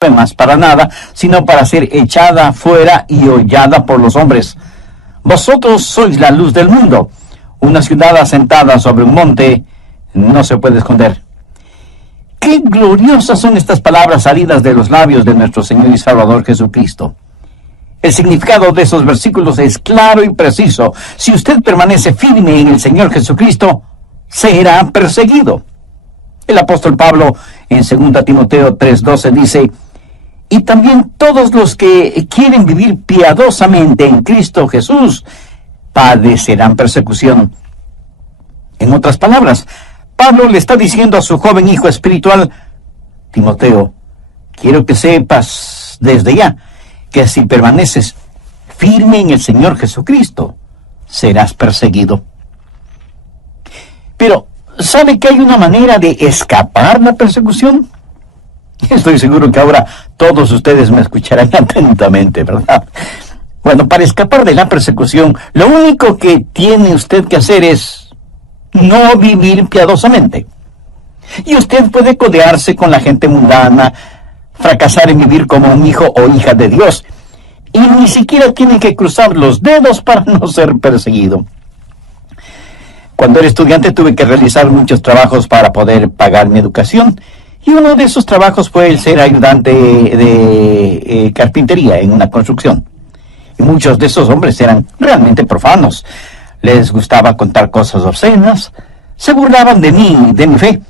problemas para nada, sino para ser echada fuera y hollada por los hombres. Vosotros sois la luz del mundo. Una ciudad asentada sobre un monte no se puede esconder. Qué gloriosas son estas palabras salidas de los labios de nuestro Señor y Salvador Jesucristo. El significado de esos versículos es claro y preciso. Si usted permanece firme en el Señor Jesucristo, será perseguido. El apóstol Pablo en 2 Timoteo 3:12 dice: y también todos los que quieren vivir piadosamente en Cristo Jesús padecerán persecución. En otras palabras, Pablo le está diciendo a su joven hijo espiritual: Timoteo, quiero que sepas desde ya que si permaneces firme en el Señor Jesucristo, serás perseguido. Pero, ¿sabe que hay una manera de escapar la persecución? Estoy seguro que ahora todos ustedes me escucharán atentamente, ¿verdad? Bueno, para escapar de la persecución, lo único que tiene usted que hacer es no vivir piadosamente. Y usted puede codearse con la gente mundana, fracasar en vivir como un hijo o hija de Dios, y ni siquiera tiene que cruzar los dedos para no ser perseguido. Cuando era estudiante tuve que realizar muchos trabajos para poder pagar mi educación, y uno de esos trabajos fue el ser ayudante de carpintería en una construcción. Y muchos de esos hombres eran realmente profanos. Les gustaba contar cosas obscenas, se burlaban de mí, de mi fe,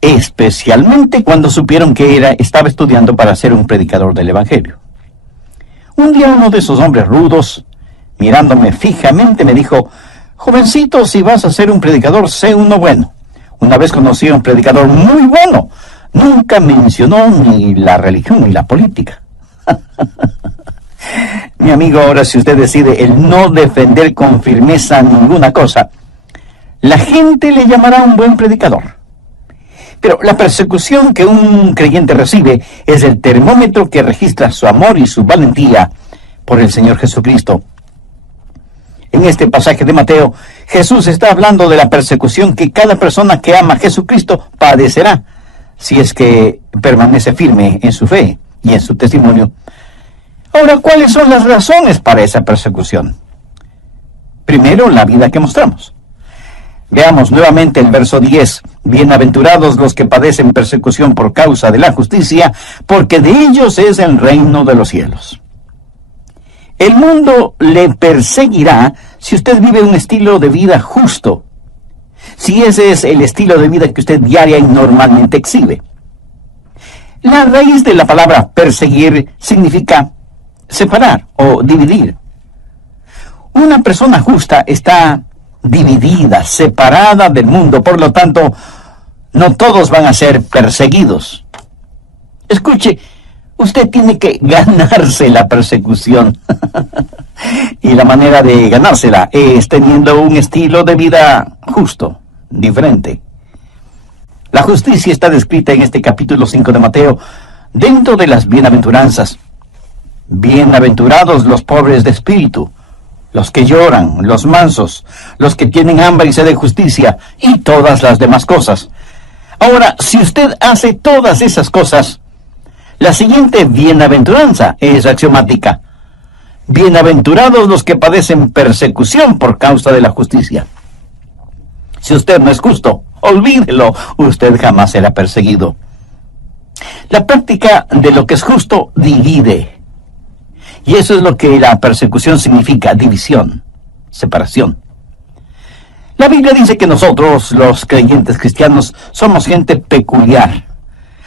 especialmente cuando supieron que estaba estudiando para ser un predicador del Evangelio. Un día uno de esos hombres rudos, mirándome fijamente, me dijo: jovencito, si vas a ser un predicador, sé uno bueno. Una vez conocí a un predicador muy bueno. Nunca mencionó ni la religión ni la política. Mi amigo, ahora si usted decide el no defender con firmeza ninguna cosa, la gente le llamará un buen predicador. Pero la persecución que un creyente recibe es el termómetro que registra su amor y su valentía por el Señor Jesucristo. En este pasaje de Mateo, Jesús está hablando de la persecución que cada persona que ama a Jesucristo padecerá, si es que permanece firme en su fe y en su testimonio. Ahora, ¿cuáles son las razones para esa persecución? Primero, la vida que mostramos. Veamos nuevamente el verso 10. Bienaventurados los que padecen persecución por causa de la justicia, porque de ellos es el reino de los cielos. El mundo le perseguirá si usted vive un estilo de vida justo, si ese es el estilo de vida que usted diaria y normalmente exhibe. La raíz de la palabra perseguir significa separar o dividir. Una persona justa está dividida, separada del mundo, por lo tanto, no todos van a ser perseguidos. Escuche, usted tiene que ganarse la persecución. Y la manera de ganársela es teniendo un estilo de vida justo, diferente. La justicia está descrita en este capítulo 5 de Mateo dentro de las bienaventuranzas. Bienaventurados los pobres de espíritu, los que lloran, los mansos, los que tienen hambre y sed de justicia, y todas las demás cosas. Ahora, si usted hace todas esas cosas, la siguiente bienaventuranza es axiomática. Bienaventurados los que padecen persecución por causa de la justicia. Si usted no es justo, olvídelo, usted jamás será perseguido. La práctica de lo que es justo divide. Y eso es lo que la persecución significa: división, separación. La Biblia dice que nosotros, los creyentes cristianos, somos gente peculiar.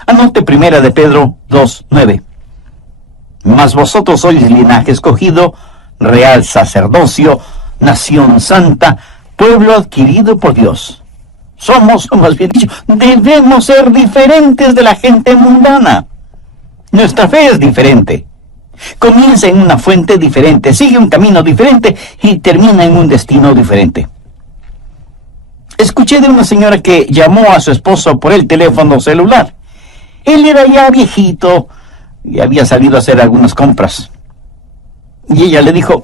Anote 1 de Pedro 2:9. Mas vosotros sois linaje escogido, real sacerdocio, nación santa, pueblo adquirido por Dios. Somos, o más bien dicho, debemos ser diferentes de la gente mundana. Nuestra fe es diferente. Comienza en una fuente diferente, sigue un camino diferente y termina en un destino diferente. Escuché de una señora que llamó a su esposo por el teléfono celular. Él era ya viejito y había salido a hacer algunas compras. Y ella le dijo: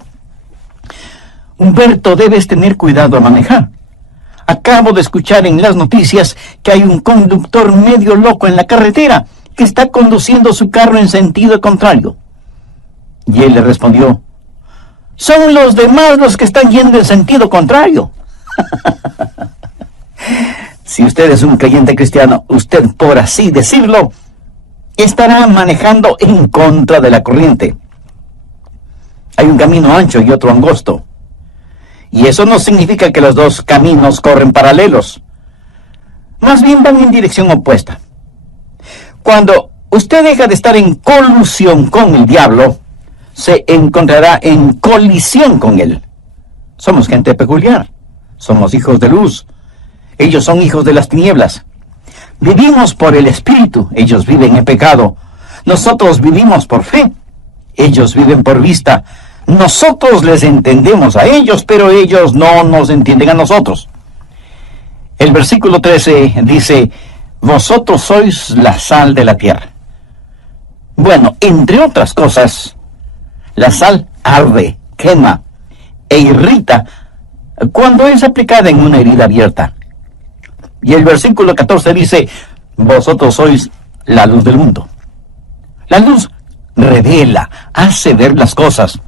Humberto, debes tener cuidado al manejar. Acabo de escuchar en las noticias que hay un conductor medio loco en la carretera que está conduciendo su carro en sentido contrario? Y él le respondió, son los demás los que están yendo en sentido contrario. Si usted es un creyente cristiano, usted, por así decirlo, estará manejando en contra de la corriente. Hay un camino ancho y otro angosto. Y eso no significa que los dos caminos corren paralelos. Más bien van en dirección opuesta. Cuando usted deja de estar en colusión con el diablo, se encontrará en colisión con él. Somos gente peculiar. Somos hijos de luz. Ellos son hijos de las tinieblas. Vivimos por el Espíritu. Ellos viven en pecado. Nosotros vivimos por fe. Ellos viven por vista. Nosotros les entendemos a ellos, pero ellos no nos entienden a nosotros. El versículo 13 dice, vosotros sois la sal de la tierra. Bueno, entre otras cosas, la sal arde, quema e irrita cuando es aplicada en una herida abierta. Y el versículo 14 dice, vosotros sois la luz del mundo. La luz revela, hace ver las cosas.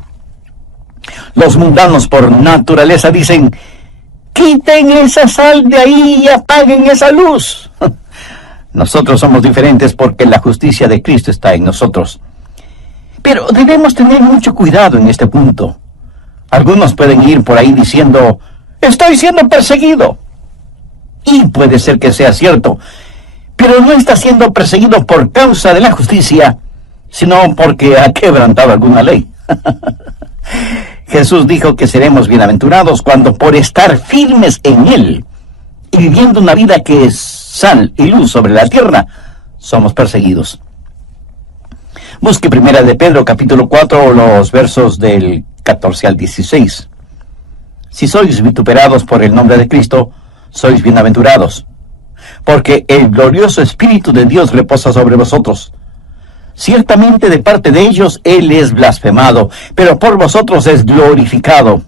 Los mundanos por naturaleza dicen, quiten esa sal de ahí y apaguen esa luz. Nosotros somos diferentes porque la justicia de Cristo está en nosotros. Pero debemos tener mucho cuidado en este punto. Algunos pueden ir por ahí diciendo, estoy siendo perseguido. Y puede ser que sea cierto, pero no está siendo perseguido por causa de la justicia, sino porque ha quebrantado alguna ley. Jesús dijo que seremos bienaventurados cuando por estar firmes en Él y viviendo una vida que es sal y luz sobre la tierra, somos perseguidos. Busque Primera de Pedro, capítulo 4, los versos del 14 al 16. Si sois vituperados por el nombre de Cristo, sois bienaventurados, porque el glorioso Espíritu de Dios reposa sobre vosotros. Ciertamente de parte de ellos Él es blasfemado, pero por vosotros es glorificado.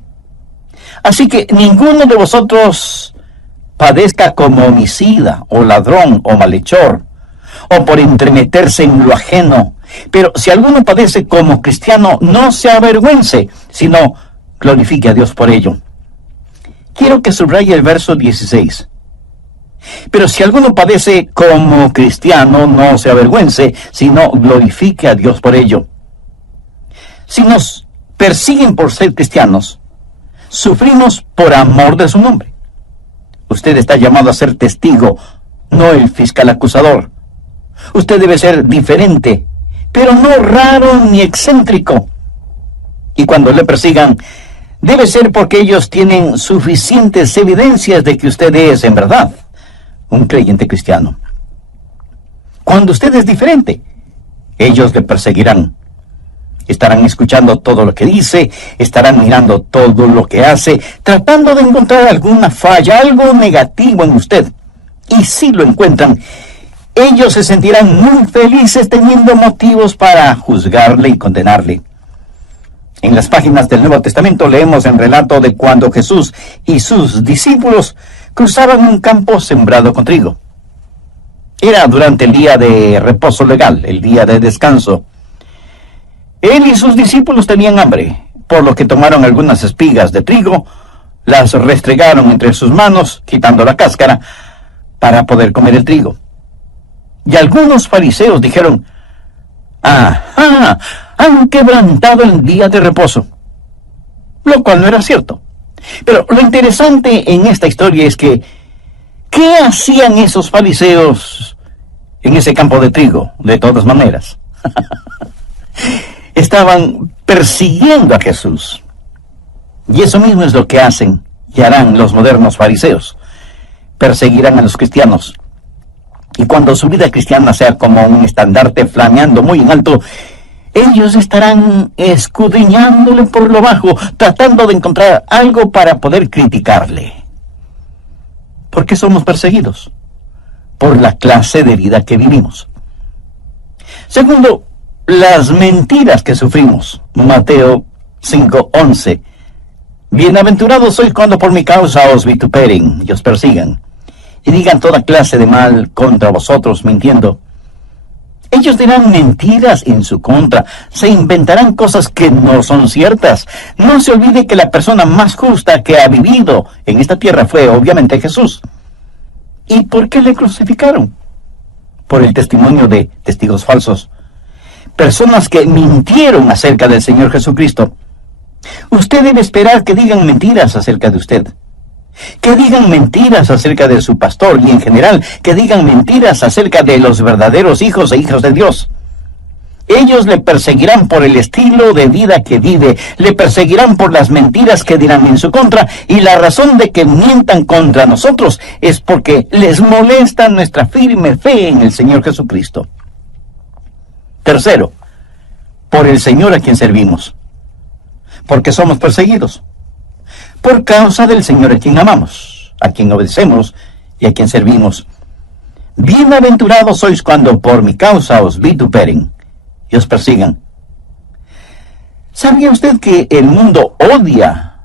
Así que ninguno de vosotros padezca como homicida, o ladrón, o malhechor, o por entremeterse en lo ajeno. Pero si alguno padece como cristiano, no se avergüence, sino glorifique a Dios por ello. Quiero que subraye el verso 16. Pero si alguno padece como cristiano, no se avergüence, sino glorifique a Dios por ello. Si nos persiguen por ser cristianos, sufrimos por amor de su nombre. Usted está llamado a ser testigo, no el fiscal acusador. Usted debe ser diferente, pero no raro ni excéntrico. Y cuando le persigan, debe ser porque ellos tienen suficientes evidencias de que usted es, en verdad, un creyente cristiano. Cuando usted es diferente, ellos le perseguirán. Estarán escuchando todo lo que dice, estarán mirando todo lo que hace, tratando de encontrar alguna falla, algo negativo en usted. Y si lo encuentran, ellos se sentirán muy felices teniendo motivos para juzgarle y condenarle. En las páginas del Nuevo Testamento leemos el relato de cuando Jesús y sus discípulos cruzaban un campo sembrado con trigo. Era durante el día de reposo legal, el día de descanso. Él y sus discípulos tenían hambre, por lo que tomaron algunas espigas de trigo, las restregaron entre sus manos, quitando la cáscara, para poder comer el trigo. Y algunos fariseos dijeron, ¡ajá! Han quebrantado el día de reposo. Lo cual no era cierto. Pero lo interesante en esta historia es que, ¿qué hacían esos fariseos en ese campo de trigo? De todas maneras, estaban persiguiendo a Jesús. Y eso mismo es lo que hacen y harán los modernos fariseos. Perseguirán a los cristianos. Y cuando su vida cristiana sea como un estandarte flameando muy en alto, ellos estarán escudriñándole por lo bajo, tratando de encontrar algo para poder criticarle. ¿Por qué somos perseguidos? Por la clase de vida que vivimos. Segundo, las mentiras que sufrimos. Mateo 5:11. Bienaventurados sois cuando por mi causa os vituperen y os persigan, y digan toda clase de mal contra vosotros mintiendo. Ellos dirán mentiras en su contra, se inventarán cosas que no son ciertas. No se olvide que la persona más justa que ha vivido en esta tierra fue obviamente Jesús. ¿Y por qué le crucificaron? Por el testimonio de testigos falsos. Personas que mintieron acerca del Señor Jesucristo. Usted debe esperar que digan mentiras acerca de usted. Que digan mentiras acerca de su pastor y en general que digan mentiras acerca de los verdaderos hijos e hijas de Dios. Ellos le perseguirán por el estilo de vida que vive, le perseguirán por las mentiras que dirán en su contra, y la razón de que mientan contra nosotros es porque les molesta nuestra firme fe en el Señor Jesucristo. Tercero, por el Señor a quien servimos, porque somos perseguidos. Por causa del Señor a quien amamos, a quien obedecemos y a quien servimos. Bienaventurados sois cuando por mi causa os vituperen y os persigan. ¿Sabía usted que el mundo odia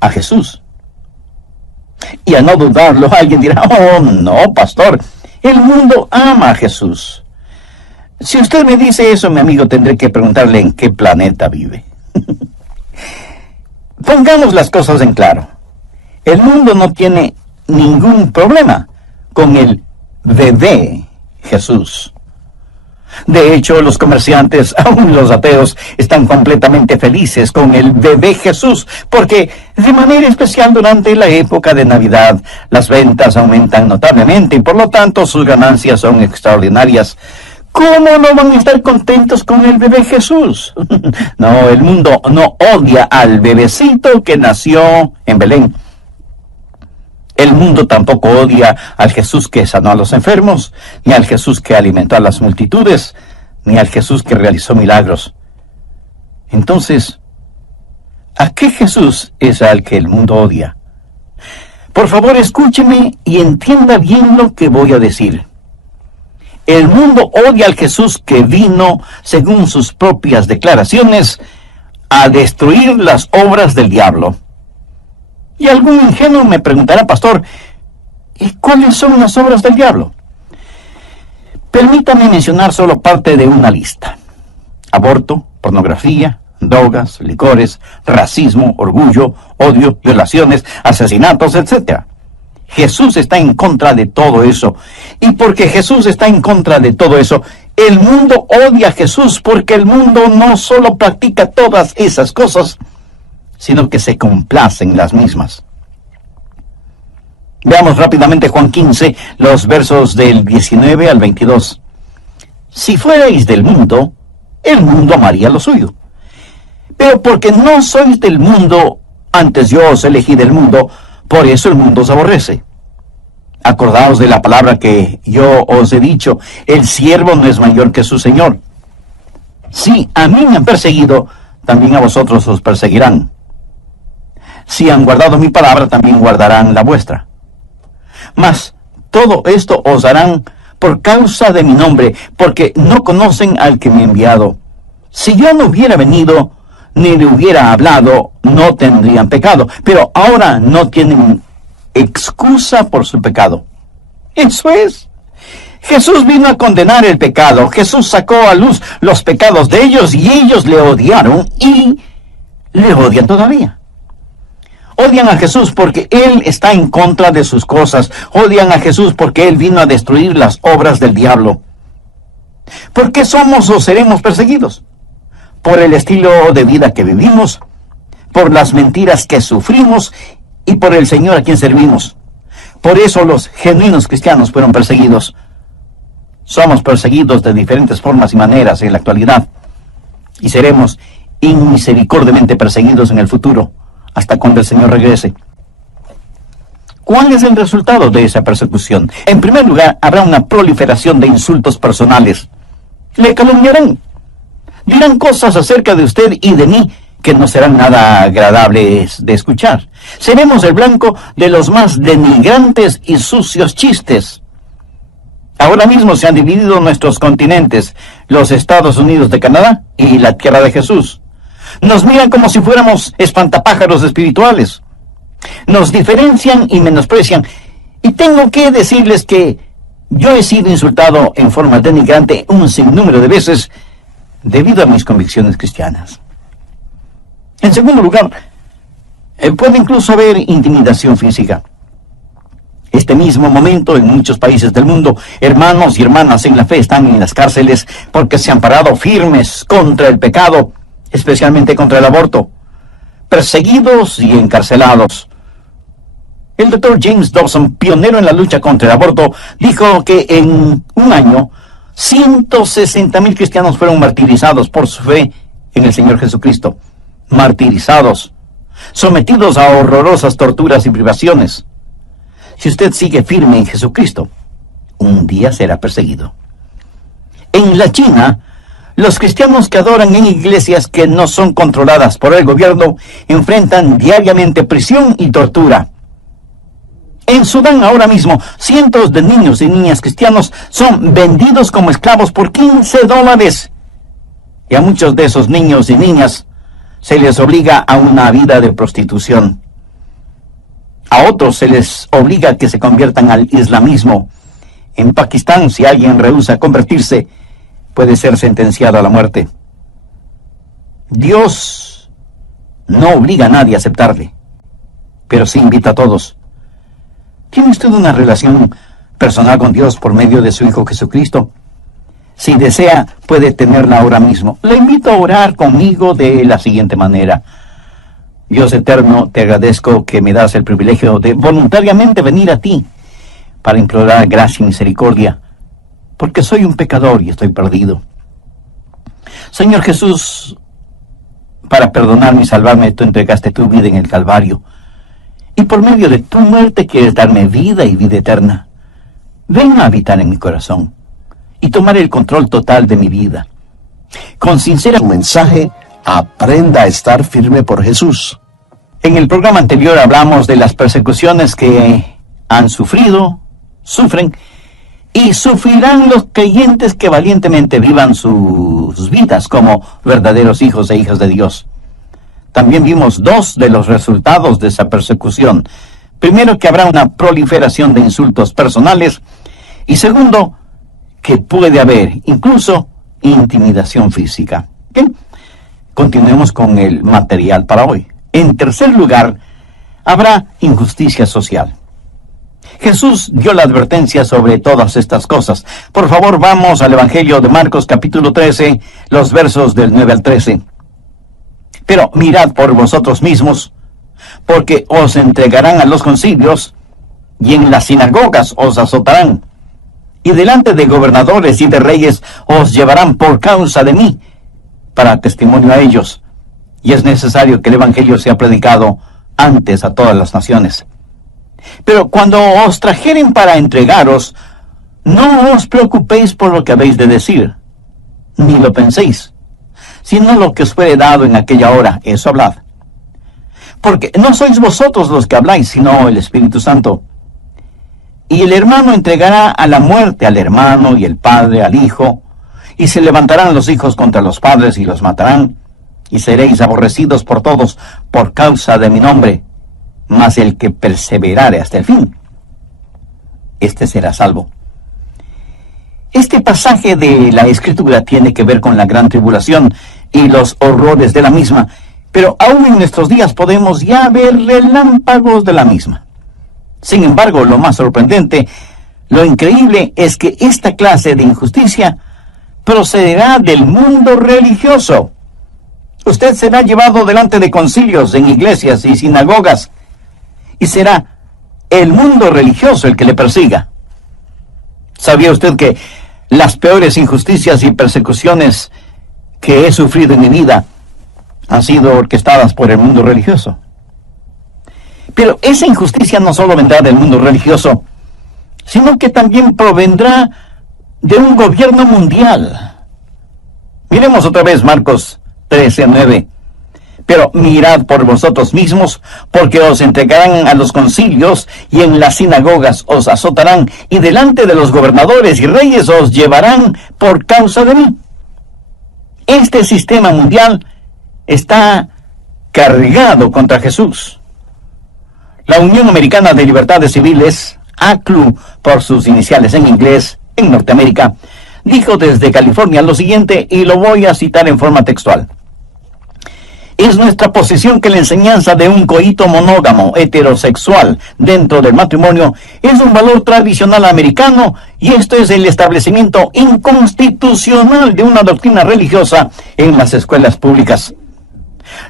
a Jesús? Y a no dudarlo, alguien dirá, oh no, pastor, el mundo ama a Jesús. Si usted me dice eso, mi amigo, tendré que preguntarle en qué planeta vive. Pongamos las cosas en claro. El mundo no tiene ningún problema con el bebé Jesús. De hecho, los comerciantes, aún los ateos, están completamente felices con el bebé Jesús, porque de manera especial durante la época de Navidad, las ventas aumentan notablemente y por lo tanto sus ganancias son extraordinarias. ¿Cómo no van a estar contentos con el bebé Jesús? No, el mundo no odia al bebecito que nació en Belén. El mundo tampoco odia al Jesús que sanó a los enfermos, ni al Jesús que alimentó a las multitudes, ni al Jesús que realizó milagros. Entonces, ¿a qué Jesús es al que el mundo odia? Por favor, escúcheme y entienda bien lo que voy a decir. El mundo odia al Jesús que vino, según sus propias declaraciones, a destruir las obras del diablo. Y algún ingenuo me preguntará, pastor, ¿y cuáles son las obras del diablo? Permítame mencionar solo parte de una lista. Aborto, pornografía, drogas, licores, racismo, orgullo, odio, violaciones, asesinatos, etc. Jesús está en contra de todo eso. Y porque Jesús está en contra de todo eso, el mundo odia a Jesús, porque el mundo no solo practica todas esas cosas, sino que se complace en las mismas. Veamos rápidamente Juan 15, los versos del 19 al 22. Si fuerais del mundo, el mundo amaría lo suyo. Pero porque no sois del mundo, antes yo os elegí del mundo, por eso el mundo os aborrece. Acordaos de la palabra que yo os he dicho, el siervo no es mayor que su señor. Si a mí me han perseguido, también a vosotros os perseguirán. Si han guardado mi palabra, también guardarán la vuestra. Mas todo esto os harán por causa de mi nombre, porque no conocen al que me ha enviado. Si yo no hubiera venido, ni le hubiera hablado, no tendrían pecado. Pero ahora no tienen excusa por su pecado. Eso es. Jesús vino a condenar el pecado. Jesús sacó a luz los pecados de ellos y ellos le odiaron y le odian todavía. Odian a Jesús porque Él está en contra de sus cosas. Odian a Jesús porque Él vino a destruir las obras del diablo. ¿Por qué somos o seremos perseguidos? Por el estilo de vida que vivimos, por las mentiras que sufrimos y por el Señor a quien servimos. Por eso los genuinos cristianos fueron perseguidos. Somos perseguidos de diferentes formas y maneras en la actualidad y seremos inmisericordiamente perseguidos en el futuro, hasta cuando el Señor regrese. ¿Cuál es el resultado de esa persecución? En primer lugar, habrá una proliferación de insultos personales. Le calumniarán. Dirán cosas acerca de usted y de mí que no serán nada agradables de escuchar. Seremos el blanco de los más denigrantes y sucios chistes. Ahora mismo se han dividido nuestros continentes, los Estados Unidos de Canadá y la tierra de Jesús. Nos miran como si fuéramos espantapájaros espirituales. Nos diferencian y menosprecian. Y tengo que decirles que Yo he sido insultado en forma denigrante un sinnúmero de veces debido a mis convicciones cristianas. En segundo lugar, puede incluso haber intimidación física. Este mismo momento, en muchos países del mundo, hermanos y hermanas en la fe están en las cárceles porque se han parado firmes contra el pecado, especialmente contra el aborto, perseguidos y encarcelados. El doctor James Dobson, pionero en la lucha contra el aborto, dijo que en un año 160,000 cristianos fueron martirizados por su fe en el Señor Jesucristo. Martirizados, sometidos a horrorosas torturas y privaciones. Si usted sigue firme en Jesucristo, un día será perseguido. En la China, los cristianos que adoran en iglesias que no son controladas por el gobierno enfrentan diariamente prisión y tortura. En Sudán ahora mismo, cientos de niños y niñas cristianos son vendidos como esclavos por $15. Y a muchos de esos niños y niñas se les obliga a una vida de prostitución. A otros se les obliga a que se conviertan al islamismo. En Pakistán, si alguien rehúsa convertirse, puede ser sentenciado a la muerte. Dios no obliga a nadie a aceptarle, pero sí invita a todos. ¿Tiene usted una relación personal con Dios por medio de su Hijo Jesucristo? Si desea, puede tenerla ahora mismo. Le invito a orar conmigo de la siguiente manera. Dios eterno, te agradezco que me das el privilegio de voluntariamente venir a ti para implorar gracia y misericordia, porque soy un pecador y estoy perdido. Señor Jesús, para perdonarme y salvarme, tú entregaste tu vida en el Calvario. Y por medio de tu muerte quieres darme vida y vida eterna. Ven a habitar en mi corazón y tomar el control total de mi vida. Con sincera mensaje, aprenda a estar firme por Jesús. En el programa anterior hablamos de las persecuciones que han sufrido, sufren y sufrirán los creyentes que valientemente vivan sus vidas como verdaderos hijos e hijas de Dios. También vimos dos de los resultados de esa persecución. Primero, que habrá una proliferación de insultos personales. Y segundo, que puede haber incluso intimidación física. Bien, continuemos con el material para hoy. En tercer lugar, habrá injusticia social. Jesús dio la advertencia sobre todas estas cosas. Por favor, vamos al Evangelio de Marcos, capítulo 13, los versos del 9 al 13. Pero mirad por vosotros mismos, porque os entregarán a los concilios, y en las sinagogas os azotarán, y delante de gobernadores y de reyes os llevarán por causa de mí, para testimonio a ellos. Y es necesario que el Evangelio sea predicado antes a todas las naciones. Pero cuando os trajeren para entregaros, no os preocupéis por lo que habéis de decir, ni lo penséis, sino lo que os fuere dado en aquella hora, eso hablad. Porque no sois vosotros los que habláis, sino el Espíritu Santo. Y el hermano entregará a la muerte al hermano, y el padre al hijo, y se levantarán los hijos contra los padres y los matarán, y seréis aborrecidos por todos por causa de mi nombre, mas el que perseverare hasta el fin, este será salvo. Este pasaje de la Escritura tiene que ver con la gran tribulación y los horrores de la misma, pero aún en nuestros días podemos ya ver relámpagos de la misma. Sin embargo, lo más sorprendente, lo increíble, es que esta clase de injusticia procederá del mundo religioso. Usted será llevado delante de concilios en iglesias y sinagogas, y será el mundo religioso el que le persiga. ¿Sabía usted que las peores injusticias y persecuciones que he sufrido en mi vida han sido orquestadas por el mundo religioso? Pero esa injusticia no solo vendrá del mundo religioso, sino que también provendrá de un gobierno mundial. Miremos otra vez Marcos 13:9. Pero mirad por vosotros mismos, porque os entregarán a los concilios, y en las sinagogas os azotarán, y delante de los gobernadores y reyes os llevarán por causa de mí. Este sistema mundial está cargado contra Jesús. La Unión Americana de Libertades Civiles, ACLU por sus iniciales en inglés, en Norteamérica, dijo desde California lo siguiente, y lo voy a citar en forma textual. Es nuestra posición que la enseñanza de un coito monógamo heterosexual dentro del matrimonio es un valor tradicional americano, y esto es el establecimiento inconstitucional de una doctrina religiosa en las escuelas públicas.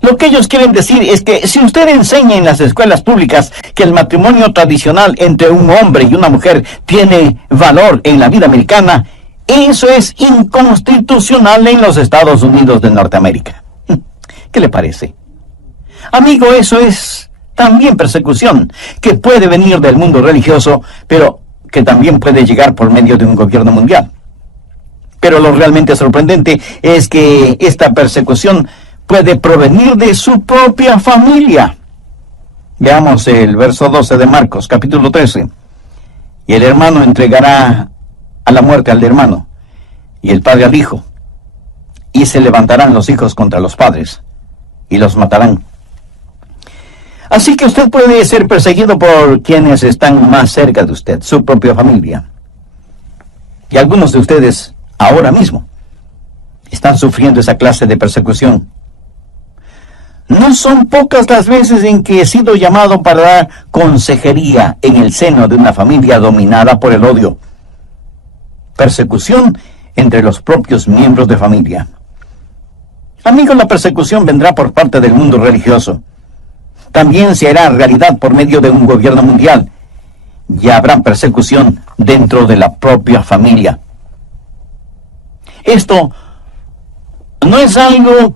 Lo que ellos quieren decir es que si usted enseña en las escuelas públicas que el matrimonio tradicional entre un hombre y una mujer tiene valor en la vida americana, eso es inconstitucional en los Estados Unidos de Norteamérica. ¿Qué le parece? Amigo, eso es también persecución, que puede venir del mundo religioso, pero que también puede llegar por medio de un gobierno mundial. Pero lo realmente sorprendente es que esta persecución puede provenir de su propia familia. Veamos el verso 12 de Marcos, capítulo 13. Y el hermano entregará a la muerte al hermano, y el padre al hijo. Y se levantarán los hijos contra los padres, y los matarán. Así que usted puede ser perseguido por quienes están más cerca de usted, su propia familia. Y algunos de ustedes, ahora mismo, están sufriendo esa clase de persecución. No son pocas las veces en que he sido llamado para dar consejería en el seno de una familia dominada por el odio. Persecución entre los propios miembros de familia. Amigos, la persecución vendrá por parte del mundo religioso. También se hará realidad por medio de un gobierno mundial. Y habrá persecución dentro de la propia familia. Esto no es algo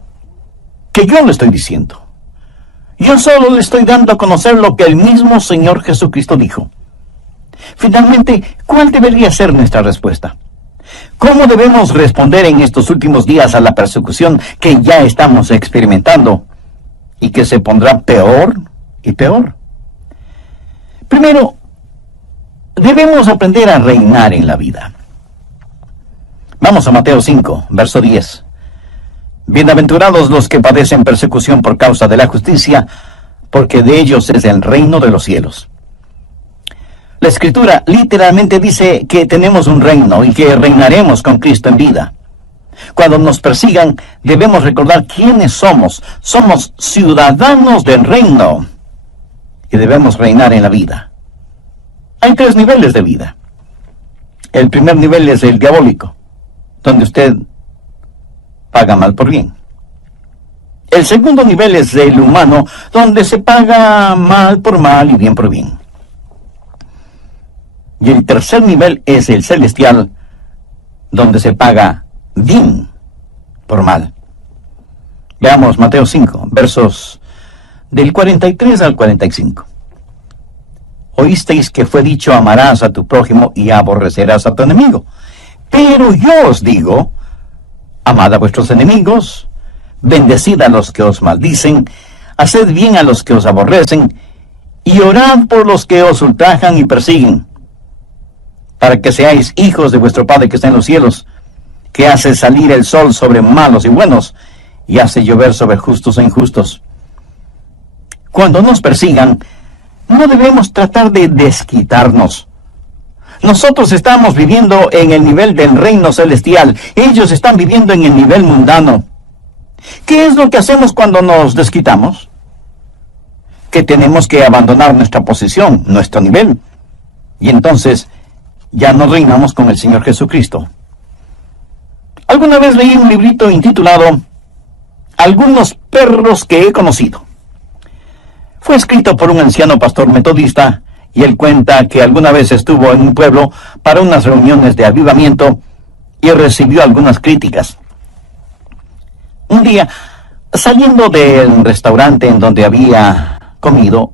que yo le estoy diciendo. Yo solo le estoy dando a conocer lo que el mismo Señor Jesucristo dijo. Finalmente, ¿cuál debería ser nuestra respuesta? ¿Cómo debemos responder en estos últimos días a la persecución que ya estamos experimentando y que se pondrá peor y peor? Primero, debemos aprender a reinar en la vida. Vamos a Mateo 5, verso 10. Bienaventurados los que padecen persecución por causa de la justicia, porque de ellos es el reino de los cielos. La Escritura literalmente dice que tenemos un reino y que reinaremos con Cristo en vida. Cuando nos persigan, debemos recordar quiénes somos. Somos ciudadanos del reino y debemos reinar en la vida. Hay 3 niveles de vida. El primer nivel es el diabólico, donde usted paga mal por bien. El segundo nivel es el humano, donde se paga mal por mal y bien por bien. Y el tercer nivel es el celestial, donde se paga bien por mal. Veamos Mateo 5, versos del 43 al 45. Oísteis que fue dicho, amarás a tu prójimo y aborrecerás a tu enemigo. Pero yo os digo, amad a vuestros enemigos, bendecid a los que os maldicen, haced bien a los que os aborrecen, y orad por los que os ultrajan y persiguen, para que seáis hijos de vuestro Padre que está en los cielos, que hace salir el sol sobre malos y buenos, y hace llover sobre justos e injustos. Cuando nos persigan, no debemos tratar de desquitarnos. Nosotros estamos viviendo en el nivel del reino celestial. Ellos están viviendo en el nivel mundano. ¿Qué es lo que hacemos cuando nos desquitamos? Que tenemos que abandonar nuestra posición, nuestro nivel. Y entonces ya no reinamos con el Señor Jesucristo. Alguna vez leí un librito intitulado Algunos perros que he conocido. Fue escrito por un anciano pastor metodista, y él cuenta que alguna vez estuvo en un pueblo para unas reuniones de avivamiento y recibió algunas críticas. Un día, saliendo del restaurante en donde había comido,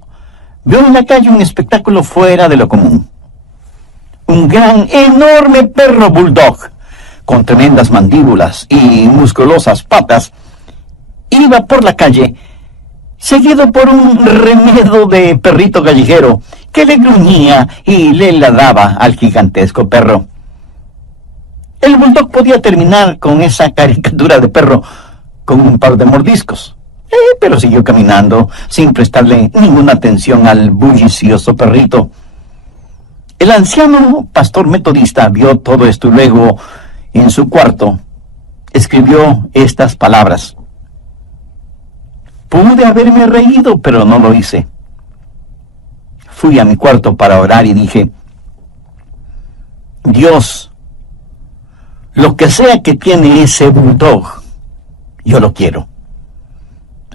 vio en la calle un espectáculo fuera de lo común. Un gran, enorme perro bulldog, con tremendas mandíbulas y musculosas patas, iba por la calle, seguido por un remedo de perrito callejero que le gruñía y le ladraba al gigantesco perro. El bulldog podía terminar con esa caricatura de perro con un par de mordiscos, pero siguió caminando sin prestarle ninguna atención al bullicioso perrito. El anciano pastor metodista vio todo esto y luego, en su cuarto, escribió estas palabras: pude haberme reído, pero no lo hice. Fui a mi cuarto para orar y dije: Dios, lo que sea que tiene ese bulldog, yo lo quiero.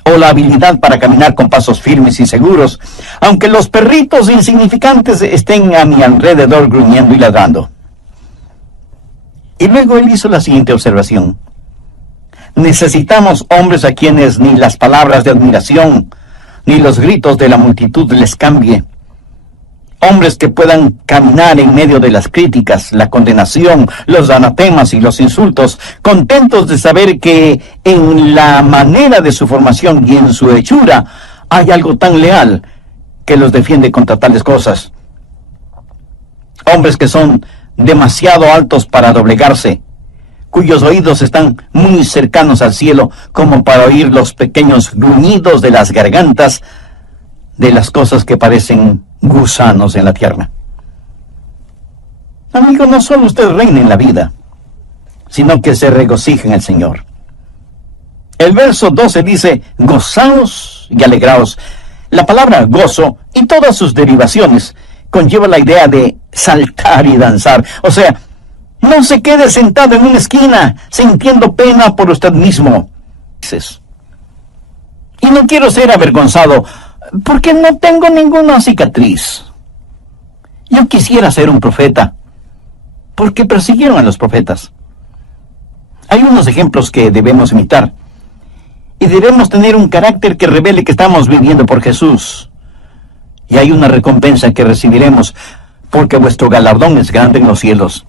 O la habilidad para caminar con pasos firmes y seguros, aunque los perritos insignificantes estén a mi alrededor gruñendo y ladrando. Y luego él hizo la siguiente observación: necesitamos hombres a quienes ni las palabras de admiración ni los gritos de la multitud les cambie. Hombres que puedan caminar en medio de las críticas, la condenación, los anatemas y los insultos, contentos de saber que en la manera de su formación y en su hechura hay algo tan leal que los defiende contra tales cosas. Hombres que son demasiado altos para doblegarse, cuyos oídos están muy cercanos al cielo como para oír los pequeños gruñidos de las gargantas de las cosas que parecen gusanos en la tierra. Amigo, no solo usted reina en la vida, sino que se regocija en el Señor. El verso 12 dice: gozaos y alegraos. La palabra gozo y todas sus derivaciones conlleva la idea de saltar y danzar. O sea, no se quede sentado en una esquina sintiendo pena por usted mismo. Y no quiero ser avergonzado porque no tengo ninguna cicatriz. Yo quisiera ser un profeta, porque persiguieron a los profetas. Hay unos ejemplos que debemos imitar, y debemos tener un carácter que revele que estamos viviendo por Jesús. Y hay una recompensa que recibiremos, porque vuestro galardón es grande en los cielos.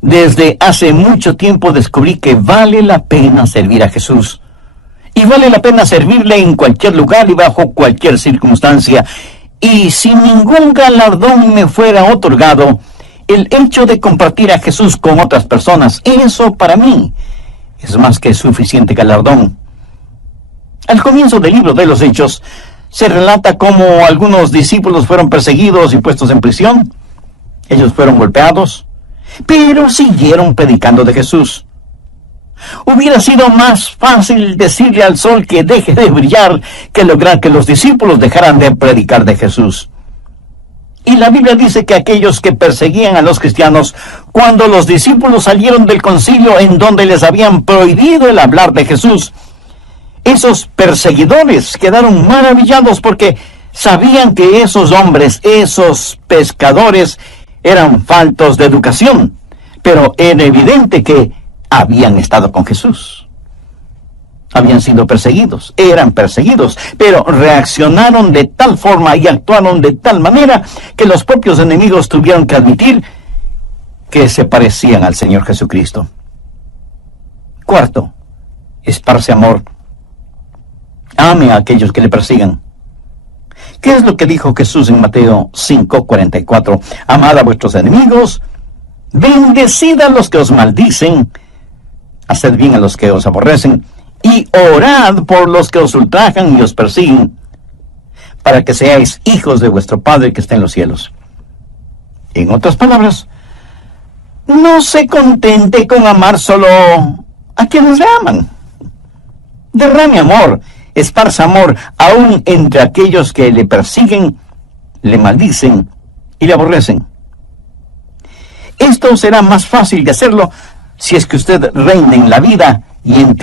Desde hace mucho tiempo descubrí que vale la pena servir a Jesús. Y vale la pena servirle en cualquier lugar y bajo cualquier circunstancia. Y si ningún galardón me fuera otorgado, el hecho de compartir a Jesús con otras personas, eso para mí es más que suficiente galardón. Al comienzo del libro de los Hechos, se relata cómo algunos discípulos fueron perseguidos y puestos en prisión. Ellos fueron golpeados, pero siguieron predicando de Jesús. Hubiera sido más fácil decirle al sol que deje de brillar que lograr que los discípulos dejaran de predicar de Jesús. Y la Biblia dice que aquellos que perseguían a los cristianos, cuando los discípulos salieron del concilio en donde les habían prohibido el hablar de Jesús, esos perseguidores quedaron maravillados porque sabían que esos hombres, esos pescadores, eran faltos de educación, pero era evidente que habían estado con Jesús. Habían sido perseguidos, eran perseguidos, pero reaccionaron de tal forma y actuaron de tal manera que los propios enemigos tuvieron que admitir que se parecían al Señor Jesucristo. Cuarto, esparce amor. Ame a aquellos que le persigan. ¿Qué es lo que dijo Jesús en Mateo 5:44? Amad a vuestros enemigos, bendecid a los que os maldicen, haced bien a los que os aborrecen, y orad por los que os ultrajan y os persiguen, para que seáis hijos de vuestro Padre que está en los cielos. En otras palabras, no se contente con amar solo a quienes le aman. Derrame amor, esparza amor, aún entre aquellos que le persiguen, le maldicen y le aborrecen. Esto será más fácil de hacerlo si es que usted reina en la vida y en...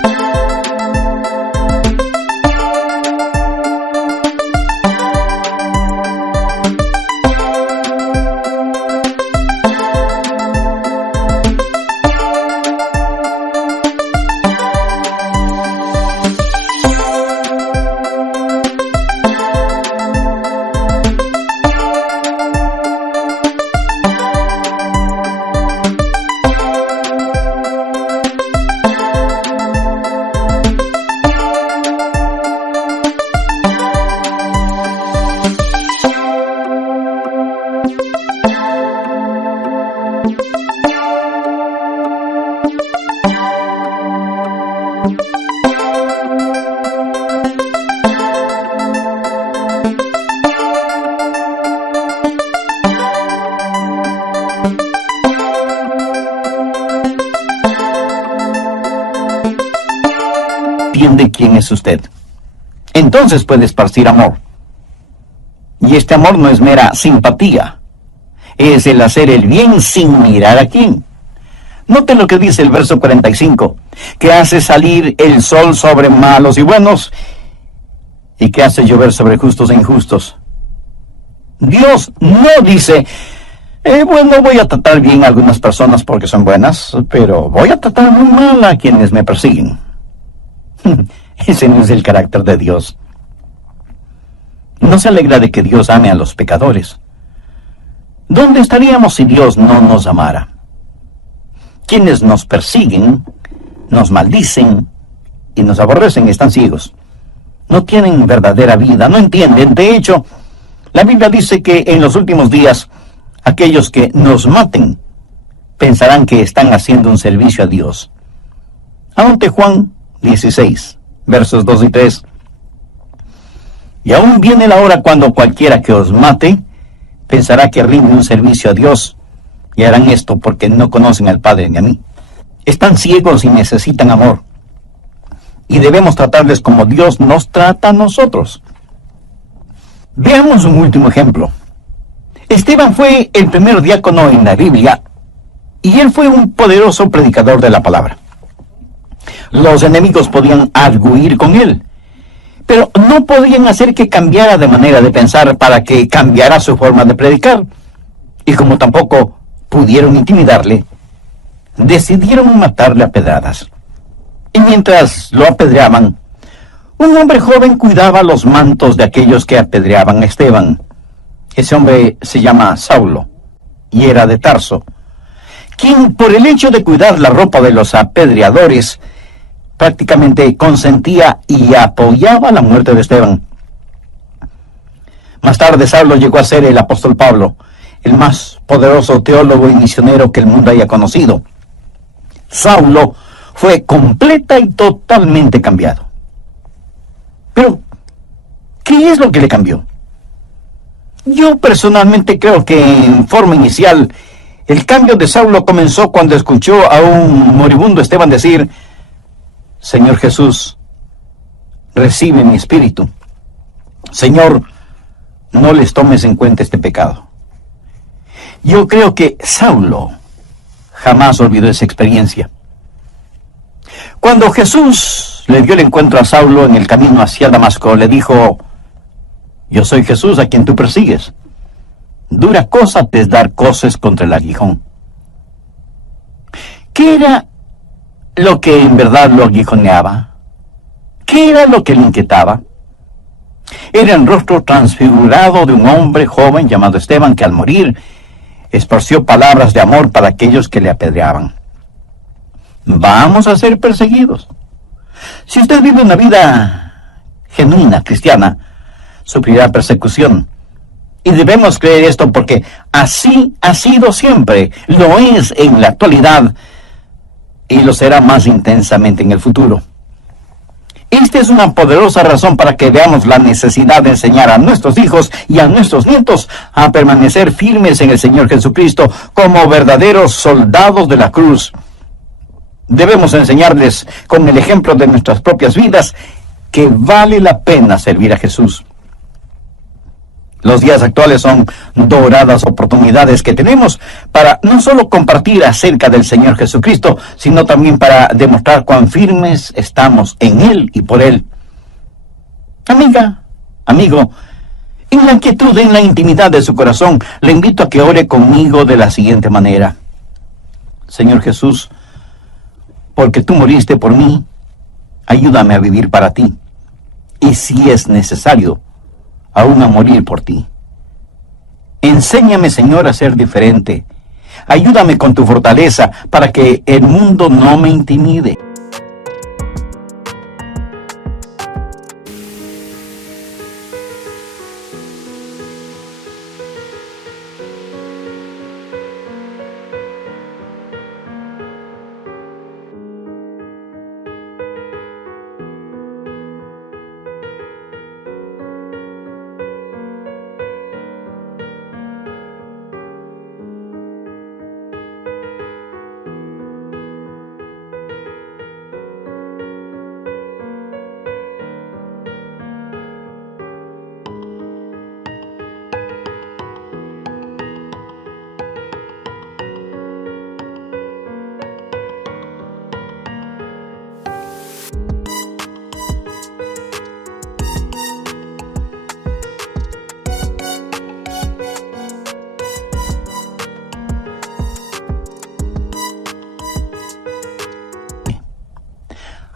entiende quién es usted. Entonces puede esparcir amor. Y este amor no es mera simpatía, es el hacer el bien sin mirar a quién. Note lo que dice el verso 45, que hace salir el sol sobre malos y buenos, y que hace llover sobre justos e injustos. Dios no dice, bueno, voy a tratar bien a algunas personas porque son buenas, pero voy a tratar muy mal a quienes me persiguen. Ese no es el carácter de Dios. No se alegra de que Dios ame a los pecadores. ¿Dónde estaríamos si Dios no nos amara? Quienes nos persiguen, nos maldicen y nos aborrecen están ciegos. No tienen verdadera vida, no entienden. De hecho, la Biblia dice que en los últimos días, aquellos que nos maten pensarán que están haciendo un servicio a Dios. Anote Juan 16, versos 2 y 3. Y aún viene la hora cuando cualquiera que os mate pensará que rinde un servicio a Dios, y harán esto porque no conocen al Padre ni a mí. Están ciegos y necesitan amor, y debemos tratarles como Dios nos trata a nosotros. Veamos un último ejemplo. Esteban fue el primer diácono en la Biblia, y él fue un poderoso predicador de la palabra. Los enemigos podían arguir con él, pero no podían hacer que cambiara de manera de pensar para que cambiara su forma de predicar. Y como tampoco pudieron intimidarle, decidieron matarle a pedradas. Y mientras lo apedreaban, un hombre joven cuidaba los mantos de aquellos que apedreaban a Esteban. Ese hombre se llama Saulo, y era de Tarso, quien por el hecho de cuidar la ropa de los apedreadores, prácticamente consentía y apoyaba la muerte de Esteban. Más tarde Saulo llegó a ser el apóstol Pablo, el más poderoso teólogo y misionero que el mundo haya conocido. Saulo fue completa y totalmente cambiado. Pero, ¿qué es lo que le cambió? Yo personalmente creo que en forma inicial, el cambio de Saulo comenzó cuando escuchó a un moribundo Esteban decir: Señor Jesús, recibe mi espíritu. Señor, no les tomes en cuenta este pecado. Yo creo que Saulo jamás olvidó esa experiencia. Cuando Jesús le dio el encuentro a Saulo en el camino hacia Damasco, le dijo: yo soy Jesús a quien tú persigues. Dura cosa te es dar coces contra el aguijón. ¿Qué era lo que en verdad lo aguijoneaba? ¿Qué era lo que le inquietaba? Era el rostro transfigurado de un hombre joven llamado Esteban, que al morir esparció palabras de amor para aquellos que le apedreaban. Vamos a ser perseguidos. Si usted vive una vida genuina, cristiana, sufrirá persecución. Y debemos creer esto porque así ha sido siempre, lo es en la actualidad y lo será más intensamente en el futuro. Esta es una poderosa razón para que veamos la necesidad de enseñar a nuestros hijos y a nuestros nietos a permanecer firmes en el Señor Jesucristo como verdaderos soldados de la cruz. Debemos enseñarles con el ejemplo de nuestras propias vidas que vale la pena servir a Jesús. Los días actuales son doradas oportunidades que tenemos para no solo compartir acerca del Señor Jesucristo, sino también para demostrar cuán firmes estamos en Él y por Él. Amiga, amigo, en la quietud, en la intimidad de su corazón, le invito a que ore conmigo de la siguiente manera. Señor Jesús, porque tú moriste por mí, ayúdame a vivir para ti. Y si es necesario, aún a morir por ti. Enséñame, Señor, a ser diferente. Ayúdame con tu fortaleza para que el mundo no me intimide.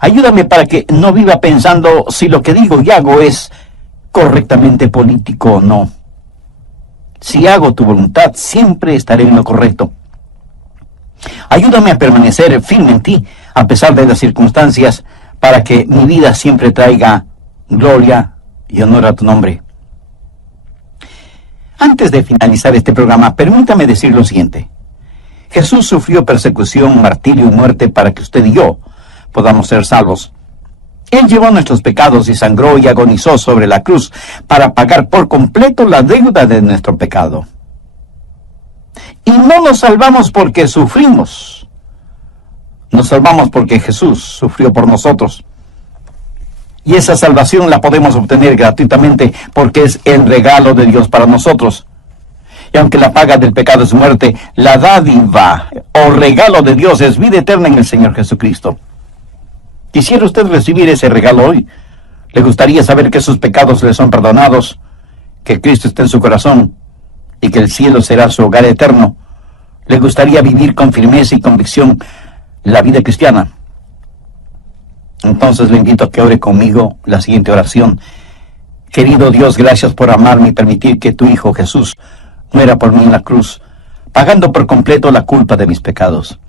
Ayúdame para que no viva pensando si lo que digo y hago es correctamente político o no. Si hago tu voluntad, siempre estaré en lo correcto. Ayúdame a permanecer firme en ti, a pesar de las circunstancias, para que mi vida siempre traiga gloria y honor a tu nombre. Antes de finalizar este programa, permítame decir lo siguiente. Jesús sufrió persecución, martirio y muerte para que usted y yo podamos ser salvos. Él llevó nuestros pecados y sangró y agonizó sobre la cruz para pagar por completo la deuda de nuestro pecado. Y no nos salvamos porque sufrimos. Nos salvamos porque Jesús sufrió por nosotros. Y esa salvación la podemos obtener gratuitamente porque es el regalo de Dios para nosotros. Y aunque la paga del pecado es muerte, la dádiva o regalo de Dios es vida eterna en el Señor Jesucristo. ¿Quisiera usted recibir ese regalo hoy? ¿Le gustaría saber que sus pecados le son perdonados, que Cristo está en su corazón y que el cielo será su hogar eterno? ¿Le gustaría vivir con firmeza y convicción la vida cristiana? Entonces le invito a que ore conmigo la siguiente oración. Querido Dios, gracias por amarme y permitir que tu Hijo Jesús muera por mí en la cruz, pagando por completo la culpa de mis pecados.